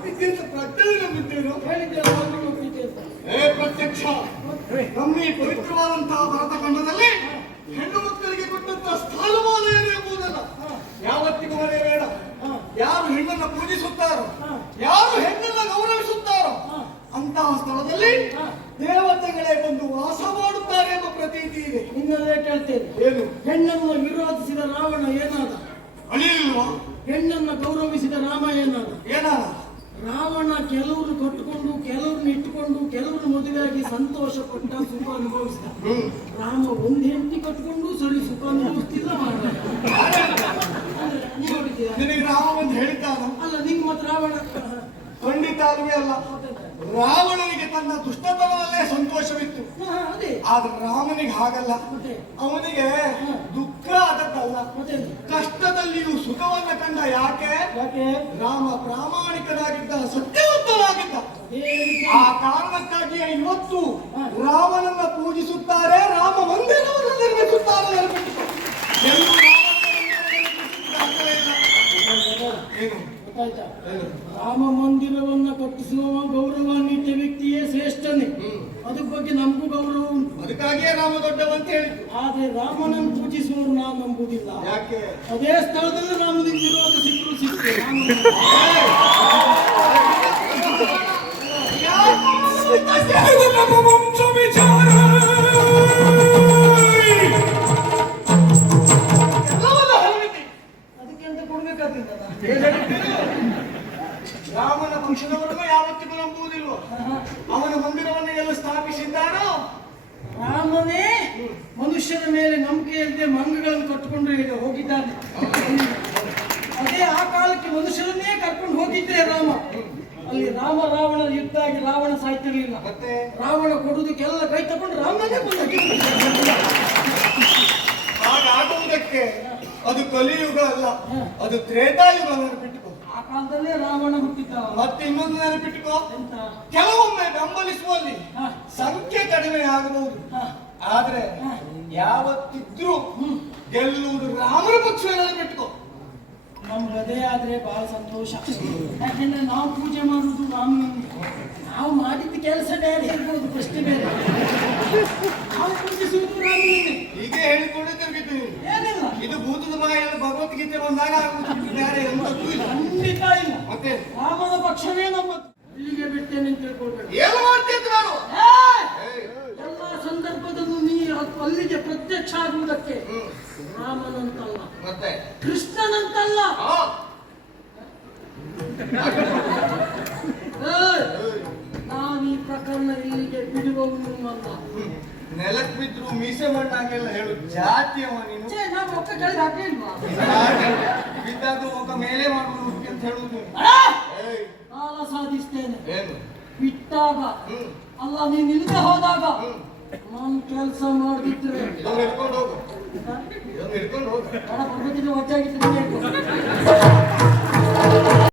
ಅತ್ಯಂತ ಪ್ರಜ್ಞೆಯಿಂದ ಬಿಟ್ಟಿರು ಏ ಪ್ರತ್ಯಕ್ಷ. ನಮ್ಮ ಈ ಪವಿತ್ರವಾದಂತಹ ಭರತಖಂಡದಲ್ಲಿ ಹೆಣ್ಣು ಮಕ್ಕಳಿಗೆ ಕೊಟ್ಟಂತಹ ಸ್ಥಾನಮಾನ ಏನು ಎಂಬುದಲ್ಲ. ಯಾವತ್ತಿಗೂ ಬೇಡ. ಯಾರು ಹೆಣ್ಣನ್ನ ಪೂಜಿಸುತ್ತಾರೋ ಯಾರು ಹೆಣ್ಣನ್ನ ಗೌರವಿಸುತ್ತಾರೋ ಅಂತಹ ಸ್ಥಳದಲ್ಲಿ ದೇವತೆಗಳೇ ಬಂದು ವಾಸ ಮಾಡುತ್ತಾರೆ ಎಂಬ ಪ್ರತೀತಿ ಇದೆ. ನಿನ್ನಲ್ಲೇ ಕೇಳ್ತೇನೆ. ಏನು? ಹೆಣ್ಣನ್ನು ವಿರೋಧಿಸಿದ ರಾವಣ ಏನಾದ? ಅಳಿಲಿಲ್ವಾ ಹೆಣ್ಣನ್ನು ಗೌರವಿಸಿದ ರಾಮ ಏನಾದ? ಏನಾದ? ರಾವಣ ಕೆಲವರು ಕಟ್ಟಿಕೊಂಡು ಕೆಲವ್ರನ್ನ ಇಟ್ಟುಕೊಂಡು ಕೆಲವರು ಮದುವೆಯಾಗಿ ಸಂತೋಷ ಪಟ್ಟ ಸುಖ ಅನುಭವಿಸಿದ. ರಾಮ ಒಂದ್ ಹೆಂಡತಿ ಕಟ್ಕೊಂಡು ಸರಿ ಸುಖ ಅನುಭವಿಸ್ತಿಲ್ಲ? ನಿನಗೆ ರಾಮ ಅಲ್ಲ ನಿಂಗೆ ಮತ್ತೆ ರಾವಣ. ಖಂಡಿತ ಅಲ್ಲ. ರಾವಣನಿಗೆ ತನ್ನ ದುಷ್ಟತನದಲ್ಲೇ ಸಂತೋಷವಿತ್ತು. ಆದ್ರೆ ರಾಮನಿಗೆ ಹಾಗಲ್ಲ. ಅವನಿಗೆ ದುಃಖ ಆದದ್ದಲ್ಲ. ಕಷ್ಟದಲ್ಲಿಯೂ ಸುಖವನ್ನ ಕಂಡ ಯಾಕೆ? ಯಾಕೆ? ರಾಮ ಪ್ರಾಮಾಣಿಕನಾಗಿದ್ದ ಸತ್ಯವಂತನಾಗಿದ್ದ ಆ ಕಾರಣಕ್ಕಾಗಿಯೇ ಇವತ್ತು ರಾಮನನ್ನ ಪೂಜಿಸುತ್ತಾರೆ ರಾಮ ಮಂದಿರವನ್ನು ನಿರ್ಮಿಸುತ್ತಾರೆ ರಾಮ ಮಂದಿರವನ್ನ ಕಟ್ಟಿಸುವ ಗೌರವಾನ್ವಿತ ವ್ಯಕ್ತಿಯೇ ಶ್ರೇಷ್ಠನೇ. ಅದ್ರ ಬಗ್ಗೆ ನಮಗೂ ಗೌರವ ಅದಕ್ಕಾಗಿಯೇ ರಾಮ ದೊಡ್ಡವ ಅಂತ ಹೇಳಿದ್ದು ಆದ್ರೆ ರಾಮನನ್ನು ಪೂಜಿಸುವವರು ನಾವು ನಂಬುವುದಿಲ್ಲ ಯಾಕೆ? ಅದೇ ಸ್ಥಳದಲ್ಲಿ ರಾಮನಿಗೆ ವಿರೋಧ ಸಿಕ್ಕರು ಸಿಕ್ತು ಎಲ್ಲವನ್ನ ಹರಡಿದೆ. ಅದಕ್ಕೆ ಅಂತ ಕೊಡ್ಬೇಕಾಗ್ತದ ರಾಮನ ಪಕ್ಷದವರನ್ನು ಯಾವತ್ತಿಗೂ ನಂಬುವುದಿಲ್ವ ಅವನ ಮಂದಿರವನ್ನು ಎಲ್ಲ ಸ್ಥಾಪಿಸಿದ್ದಾರೋ ರಾಮನೇ ಮನುಷ್ಯನ ಮೇಲೆ ನಂಬಿಕೆ ಇಲ್ಲದೆ ಮಂಗಗಳನ್ನು ಕಟ್ಕೊಂಡು ಈಗ ಹೋಗಿದ್ದಾನೆ. ಅದೇ ಆ ಕಾಲಕ್ಕೆ ಮನುಷ್ಯರನ್ನೇ ಕರ್ಕೊಂಡು ಹೋಗಿದ್ರೆ ರಾಮ. ಅಲ್ಲಿ ರಾಮ ರಾವಣ ಯುದ್ಧ ಆಗಿ ರಾವಣ ಸಾಯ್ತಿರ್ಲಿಲ್ಲ ಮತ್ತೆ? ರಾವಣ ಕೊಡುವುದಕ್ಕೆಲ್ಲ ಕೈ ತಗೊಂಡು ರಾಮನೇ ಹಾಗಾಗುವುದಕ್ಕೆ ಅದು ಕಲಿಯುಗ ಅಲ್ಲ ಅದು ತ್ರೇತಾಯುಗ ನೆನಪಿಟ್ಟುಕೋ ಆ ಕಾಲದಲ್ಲೇ ರಾವಣ ಹುಟ್ಟಿದ್ದ ಮತ್ತೆ ಇನ್ನೊಂದು ನೆನಪಿಟ್ಟುಕೋ ಎಂತ? ಕೆಲವೊಮ್ಮೆ ಬೆಂಬಲಿಸುವಲ್ಲಿ ಸಂಖ್ಯೆ ಕಡಿಮೆ ಆಗಬಹುದು. ಆದ್ರೆ ಯಾವತ್ತಿದ್ರೂ ಗೆಲ್ಲುವುದು ರಾಮನ ಪಕ್ಷ ನೆನಪಿಟ್ಟುಕೋ ನಮ್ಗೆ ಹೃದಯ ಆದ್ರೆ ಬಹಳ ಸಂತೋಷ. ಯಾಕೆಂದ್ರೆ ನಾವು ಪೂಜೆ ಮಾಡುವುದು ರಾಮನಿಗೆ ನಾವು ಮಾಡಿದ ಕೆಲಸ ಬೇರೆ ಹೇಳ್ಬೋದು ಪ್ರಶ್ನೆ ಬೇರೆ. ನಾವು ಪೂಜಿಸುವುದು ರಾಮನಿಗೆ ಹೀಗೆ ಹೇಳಿಕೊಂಡು ತಿರುಗಿದ್ದೀನಿ ಏನಿಲ್ಲ. ಇದು ಭೂತದ ಮಾಯ ಭಗವದ್ಗೀತೆ ಬಂದಾಗ ಬೇರೆ ಎಂಬ ಖಂಡಿತ ಇಲ್ಲ ಮತ್ತೆ? ರಾಮನ ಪಕ್ಷವೇ ನಮ್ಮದು ಇಲ್ಲಿಗೆ ಬಿಟ್ಟೇನೆ ಅಂತ ಏನು ಮಾಡ್ತಿದ್ದ ನಾನು? ಎಲ್ಲ ಸಂದರ್ಭದಲ್ಲೂ ನೀ ಅಲ್ಲಿಗೆ ಪ್ರತ್ಯಕ್ಷ ಆಗುವುದಕ್ಕೆ ರಾಮನಂತಲ್ಲ. ಮತ್ತೆ? ಕೃಷ್ಣನಂತಲ್ಲ! ನಾನು ಈ ಪ್ರಕರಣ ಇಲ್ಲಿಗೆ ಬಿಡುವವನು ಅಲ್ಲ ನೆಲಕ್ ಬಿದ್ರು ಮೀಸೆ ಮಣ್ಣಾಗೆಲ್ಲ ಹೇಳು. ಜಾತಿಯವ ನೀನು? ನಾವು ಒಕ್ಕ ಕೆಳಗೆ ಹಾಕಿಲ್ವಾ ಬಿದ್ದಾಗ ಒಬ್ಬ ಮೇಲೆ ಮಾಡುವುದು ಅಂತ ಹೇಳುದು ಕಾಲ ಸಾಧಿಸ್ತೇನೆ. ಏನು? ಬಿಟ್ಟಾಗ ಅಲ್ಲ ನೀನ್ ಇಲ್ಲದೆ ಹೋದಾಗ ನಾನ್ ಕೆಲಸ ಮಾಡಿದ್ರೆ ಹಿಡ್ಕೊಂಡು ಹೋಗು. ಹಿಡ್ಕೊಂಡು